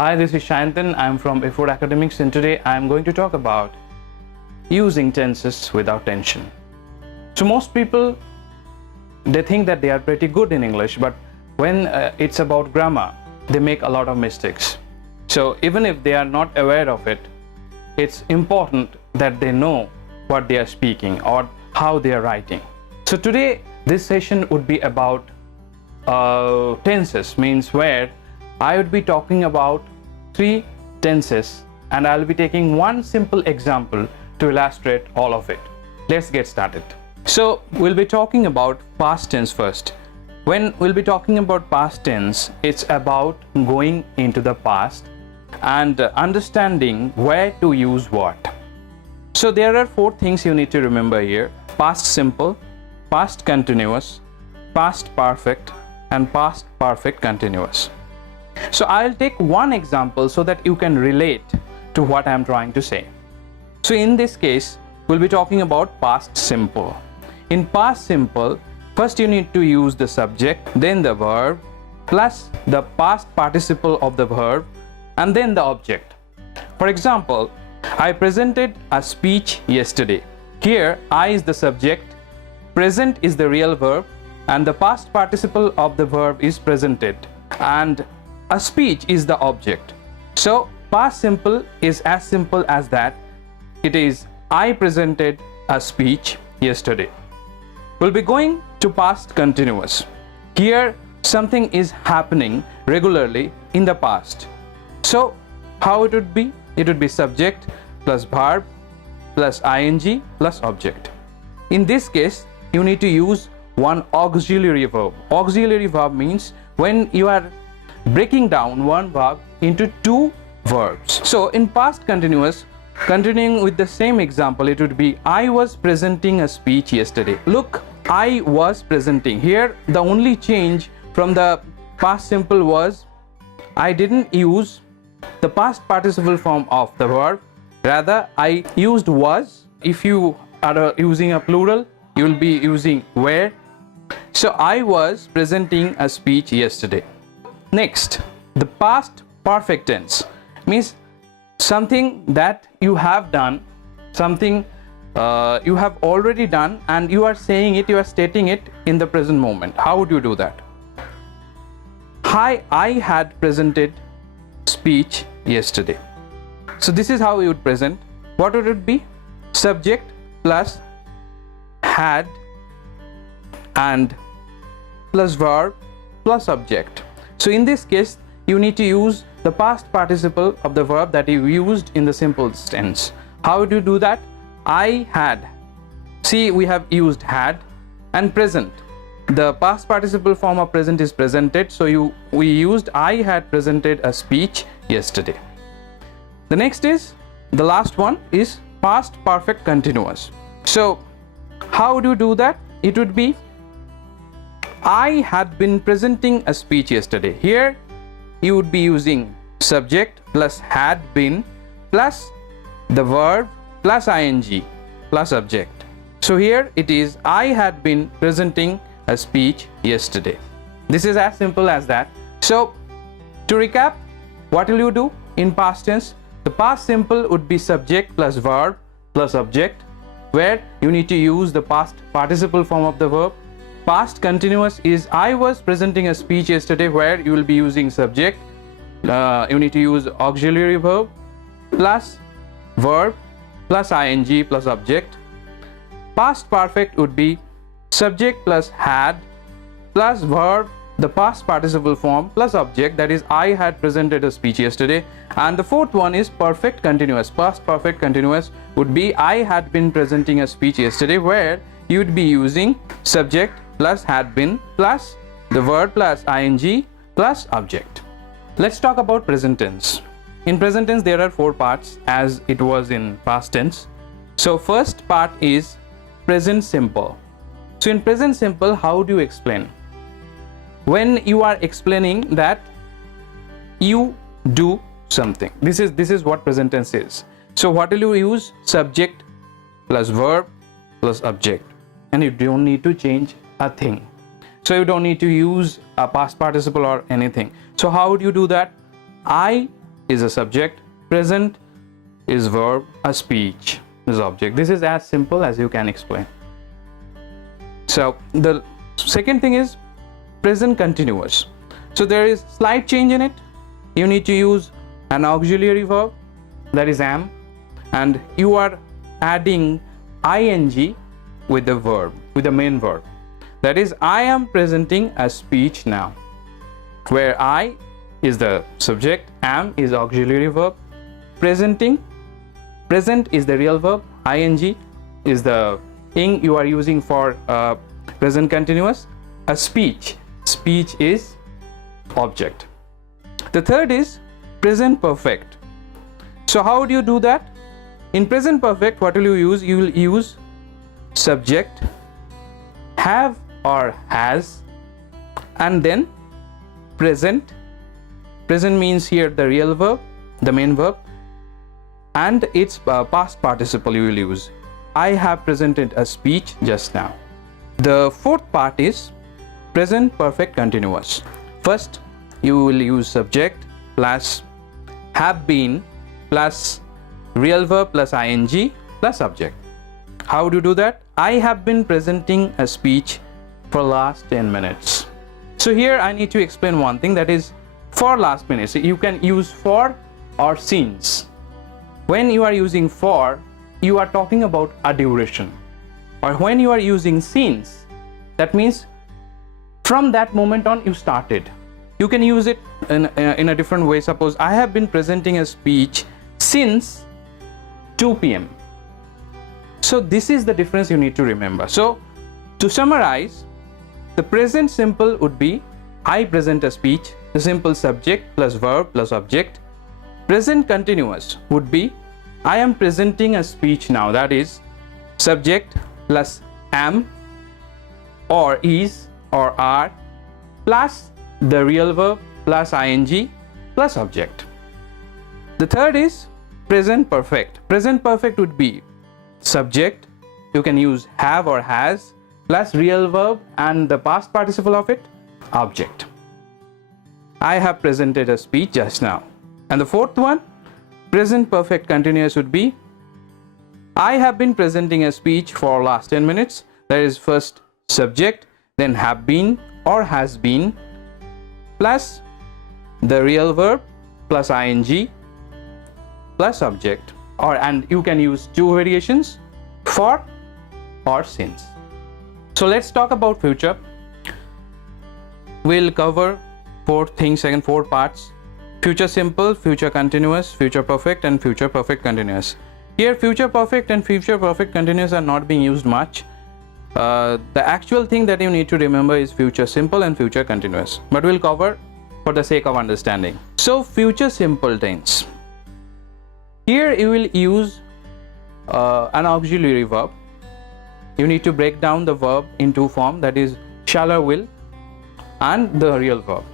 Hi, this is Shayantan. I'm from Effort Academics, and today I'm going to talk about using tenses without tension. So most people, they think that they are pretty good in English, but when it's about grammar, they make a lot of mistakes. So even if they are not aware of it, it's important that they know what they are speaking or how they are writing. So today, this session would be about tenses, means where I would be talking about 3 tenses and I'll be taking one simple example to illustrate all of it. Let's get started. So we'll be talking about past tense first. When we'll be talking about past tense, it's about going into the past and understanding where to use what. So there are 4 things you need to remember here: past simple, past continuous, past perfect, and past perfect continuous. So I'll take one example so that you can relate to what I'm trying to say. So in this case, we'll be talking about past simple. In past simple, first you need to use the subject, then the verb, plus the past participle of the verb, and then the object. For example, I presented a speech yesterday. Here, I is the subject, present is the real verb, and the past participle of the verb is presented, and a speech is the object. So past simple is as simple as that. It is I presented a speech yesterday. We'll be going to past continuous. Here something is happening regularly in the past. So how it would be? It would be subject plus verb plus ing plus object. In this case, you need to use one auxiliary verb. Auxiliary verb means when you are breaking down one verb into 2 verbs. So in past continuous, continuing with the same example, it would be I was presenting a speech yesterday. Look, I was presenting. Here the only change from the past simple was I didn't use the past participle form of the verb, rather I used was. If you are using a plural, you will be using were. So I was presenting a speech yesterday. Next, the past perfect tense means something that you have done, something you have already done, and you are saying it, you are stating it in the present moment. How would you do that? Hi, I had presented speech yesterday. So this is how you would present. What would it be? Subject plus had and plus verb plus object. So in this case, you need to use the past participle of the verb that you used in the simple tense. How do you do that? I had. See, we have used had. And present. The past participle form of present is presented. So we used I had presented a speech yesterday. The next is, the last one is past perfect continuous. So how do you do that? It would be I had been presenting a speech yesterday. Here you would be using subject plus had been plus the verb plus ing plus object. So here it is I had been presenting a speech yesterday. This is as simple as that. So to recap, what will you do in past tense? The past simple would be subject plus verb plus object, where you need to use the past participle form of the verb. Past continuous is I was presenting a speech yesterday, where you will be using subject. You need to use auxiliary verb plus verb plus ing plus object. Past perfect would be subject plus had plus verb, the past participle form plus object, that is I had presented a speech yesterday. And the fourth one is perfect continuous. Past perfect continuous would be I had been presenting a speech yesterday, where you would be using subject plus had been plus the verb plus ing plus object. Let's talk about present tense. In present tense, there are 4 parts as it was in past tense. So first part is present simple. So in present simple, how do you explain? When you are explaining that you do something, this is what present tense is. So what will you use? Subject plus verb plus object, and you don't need to change a thing. So you don't need to use a past participle or anything. So how would you do that? I is a subject, present is verb, a speech is object. This is as simple as you can explain. So the second thing is present continuous. So there is slight change in it. You need to use an auxiliary verb, that is am, and you are adding ing with the verb, with the main verb. That is, I am presenting a speech now, where I is the subject, am is auxiliary verb, present is the real verb, ing is the ing you are using for present continuous, a speech is object. The third is present perfect. So how do you do that? In present perfect, what will you use? You will use subject, have or has, and then present. Present means here the real verb, the main verb, and its past participle you will use. I have presented a speech just now. The fourth part is present perfect continuous. First, you will use subject plus have been plus real verb plus ing plus subject. How do you do that? I have been presenting a speech for last 10 minutes. So here I need to explain one thing, that is for last minutes. You can use for or since. When you are using for, you are talking about a duration. Or when you are using since, that means from that moment on you started. You can use it in a different way. Suppose I have been presenting a speech since 2 p.m. So this is the difference you need to remember. So to summarize, the present simple would be I present a speech, the simple subject plus verb plus object. Present continuous would be I am presenting a speech now, that is subject plus am or is or are plus the real verb plus ing plus object. The third is present perfect. Present perfect would be subject, you can use have or has, plus real verb and the past participle of it, object. I have presented a speech just now. And the fourth one, present perfect continuous would be I have been presenting a speech for last 10 minutes. That is first subject, then have been or has been, plus the real verb plus ing plus object, and you can use two variations, for or since. So let's talk about future. We'll cover four things in 4 parts: future simple, future continuous, future perfect, and future perfect continuous. Here future perfect and future perfect continuous are not being used much. The actual thing that you need to remember is future simple and future continuous, but we'll cover for the sake of understanding. So future simple tense, here you will use an auxiliary verb. You need to break down the verb in 2 forms, that is shall or will and the real verb.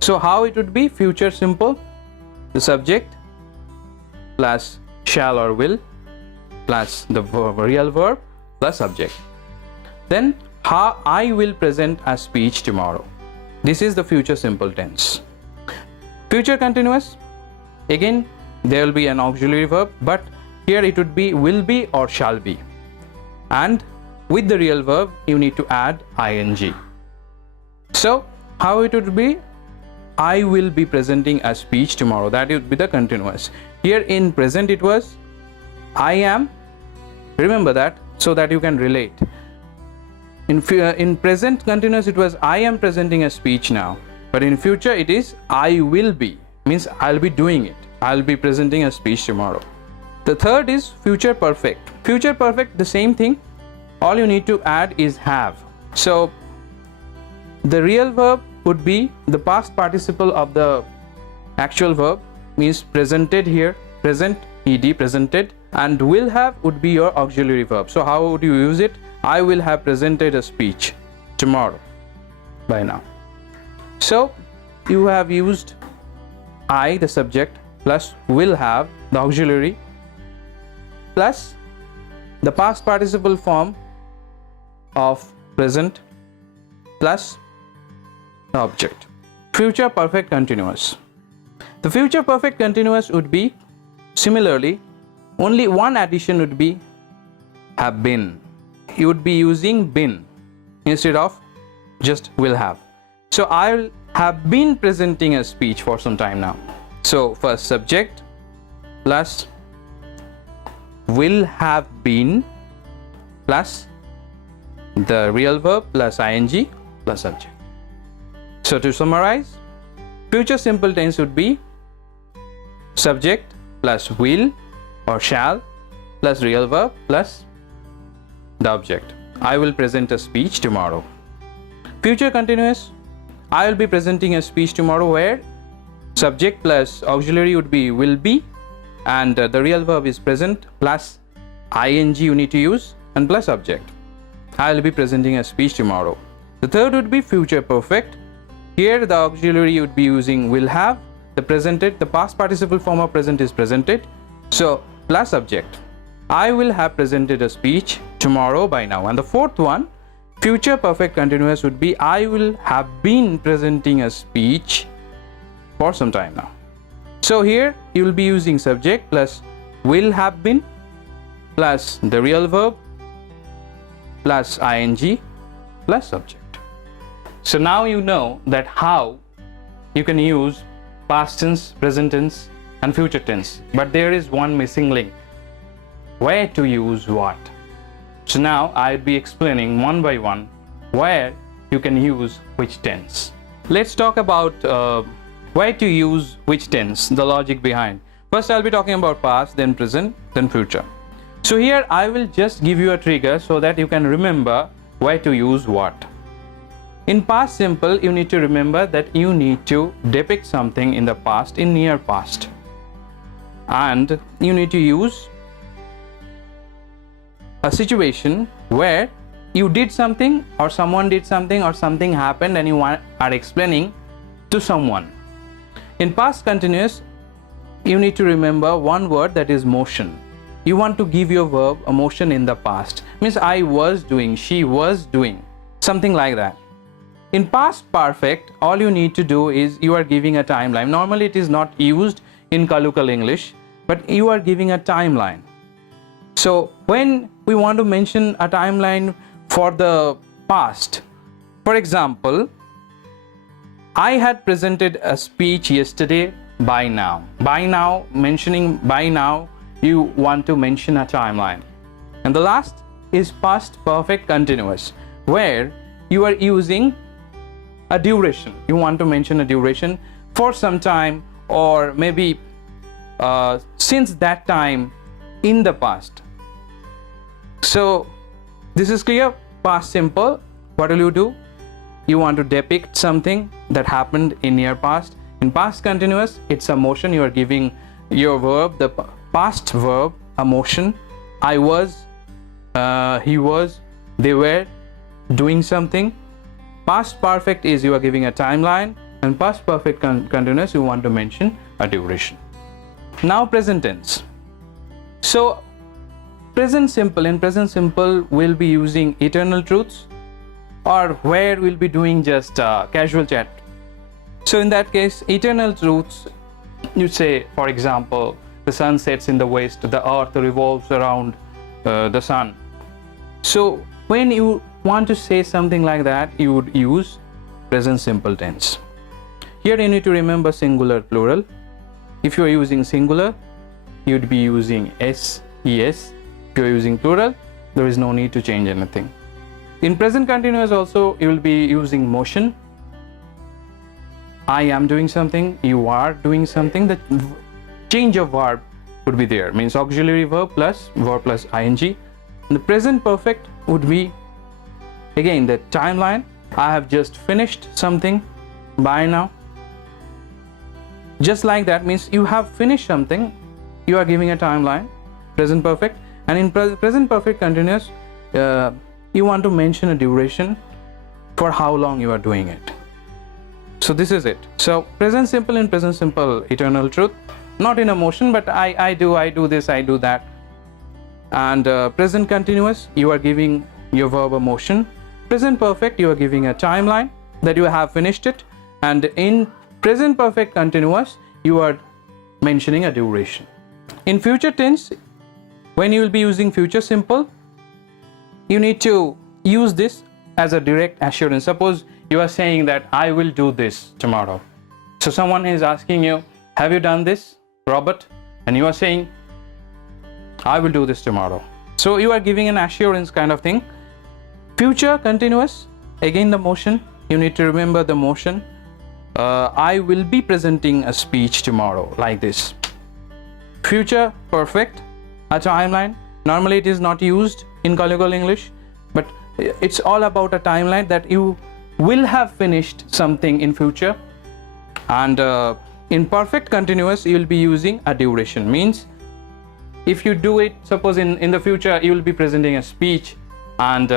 So how it would be? Future simple, the subject plus shall or will plus the real verb plus subject. Then how I will present a speech tomorrow. This is the future simple tense. Future continuous, again there will be an auxiliary verb, but here it would be will be or shall be, and with the real verb you need to add ing. So how it would be? I will be presenting a speech tomorrow. That would be the continuous. Here in present it was I am. Remember that so that you can relate. In present continuous it was I am presenting a speech now, but in future it is I will be, means I'll be doing it. I'll be presenting a speech tomorrow. The third is future perfect. Future perfect, the same thing. All you need to add is have. So the real verb would be the past participle of the actual verb, means presented here, present ed, presented, and will have would be your auxiliary verb. So how would you use it? I will have presented a speech tomorrow by now. So you have used I, the subject, plus will have, the auxiliary, plus the past participle form of present, plus the object. Future perfect continuous. The future perfect continuous would be similarly, only one addition would be have been. You would be using been instead of just will have. So I'll have been presenting a speech for some time now. So first subject plus will have been plus the real verb plus ing plus subject. So to summarize, future simple tense would be subject plus will or shall plus real verb plus the object. I will present a speech tomorrow. Future continuous, I will be presenting a speech tomorrow, where subject plus auxiliary would be will be, and the real verb is present plus ing you need to use and plus subject. I will be presenting a speech tomorrow. The third would be future perfect. Here the auxiliary would be using will have, the presented, the past participle form of present is presented, so plus subject. I will have presented a speech tomorrow by now. And the fourth one, future perfect continuous, would be I will have been presenting a speech for some time now. So here you will be using subject plus will have been plus the real verb plus ing plus subject. So now you know that how you can use past tense, present tense and future tense, but there is one missing link: where to use what. So now I'll be explaining one by one where you can use which tense. Let's talk about where to use which tense, the logic behind. First I'll be talking about past, then present, then future. So here I will just give you a trigger so that you can remember where to use what. In past simple, you need to remember that you need to depict something in the past, in near past, and you need to use a situation where you did something or someone did something or something happened and you are explaining to someone. In past continuous, you need to remember one word, that is motion. You want to give your verb a motion in the past. Means I was doing, she was doing, something like that. In past perfect, all you need to do is you are giving a timeline. Normally it is not used in colloquial English, but you are giving a timeline. So when we want to mention a timeline for the past, for example, I had presented a speech yesterday by now. By now, mentioning by now, you want to mention a timeline. And the last is past perfect continuous, where you are using a duration. You want to mention a duration for some time, or maybe since that time in the past. So this is clear. Past simple, what will you do? You want to depict something that happened in your past. In past continuous, it's a motion. You are giving your verb, the past verb, a motion. I was, he was, they were doing something. Past perfect is you are giving a timeline, and past perfect continuous you want to mention a duration. Now present tense. So present simple, in present simple we'll be using eternal truths, or where we'll be doing just casual chat. So in that case, eternal truths, you say, for example, the sun sets in the west, the earth revolves around the sun. So when you want to say something like that, you would use present simple tense. Here you need to remember singular, plural. If you are using singular, you would be using s, es. If you are using plural, there is no need to change anything. In present continuous also, you will be using motion. I am doing something, you are doing something. The change of verb would be there, means auxiliary verb plus ing. And the present perfect would be again the timeline. I have just finished something by now. Just like that, means you have finished something, you are giving a timeline, present perfect. And in present perfect continuous, you want to mention a duration for how long you are doing it. So this is it. So present simple, in present simple, eternal truth, not in a motion, but I do this, I do that. And present continuous, you are giving your verb a motion. Present perfect, you are giving a timeline that you have finished it. And in present perfect continuous, you are mentioning a duration. In future tense, when you will be using future simple, you need to use this as a direct assurance. Suppose you are saying that I will do this tomorrow. So someone is asking you, have you done this, Robert? And you are saying, I will do this tomorrow. So you are giving an assurance kind of thing. Future continuous, again the motion, you need to remember the motion. I will be presenting a speech tomorrow, like this. Future perfect, a timeline. Normally it is not used in colloquial English, but it's all about a timeline that you will have finished something in future. And in perfect continuous, you will be using a duration. Means if you do it, suppose in the future you will be presenting a speech and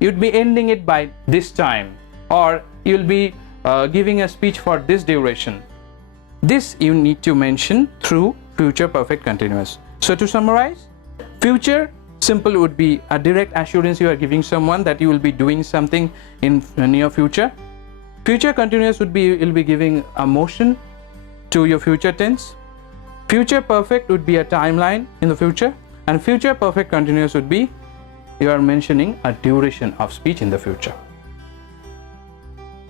you'd be ending it by this time, or you'll be giving a speech for this duration. This you need to mention through future perfect continuous. So to summarize, future simple would be a direct assurance you are giving someone that you will be doing something in near future. Future continuous would be you'll be giving a motion to your future tense. Future perfect would be a timeline in the future, and future perfect continuous would be you are mentioning a duration of speech in the future.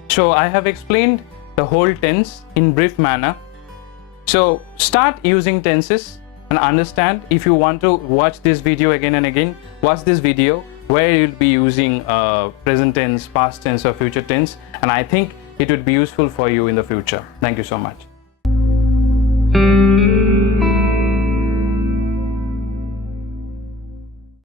So I have explained the whole tense in brief manner. So start using tenses and understand. If you want to watch this video again and again, watch this video where you'll be using present tense, past tense or future tense, and I think it would be useful for you in the future. Thank you so much.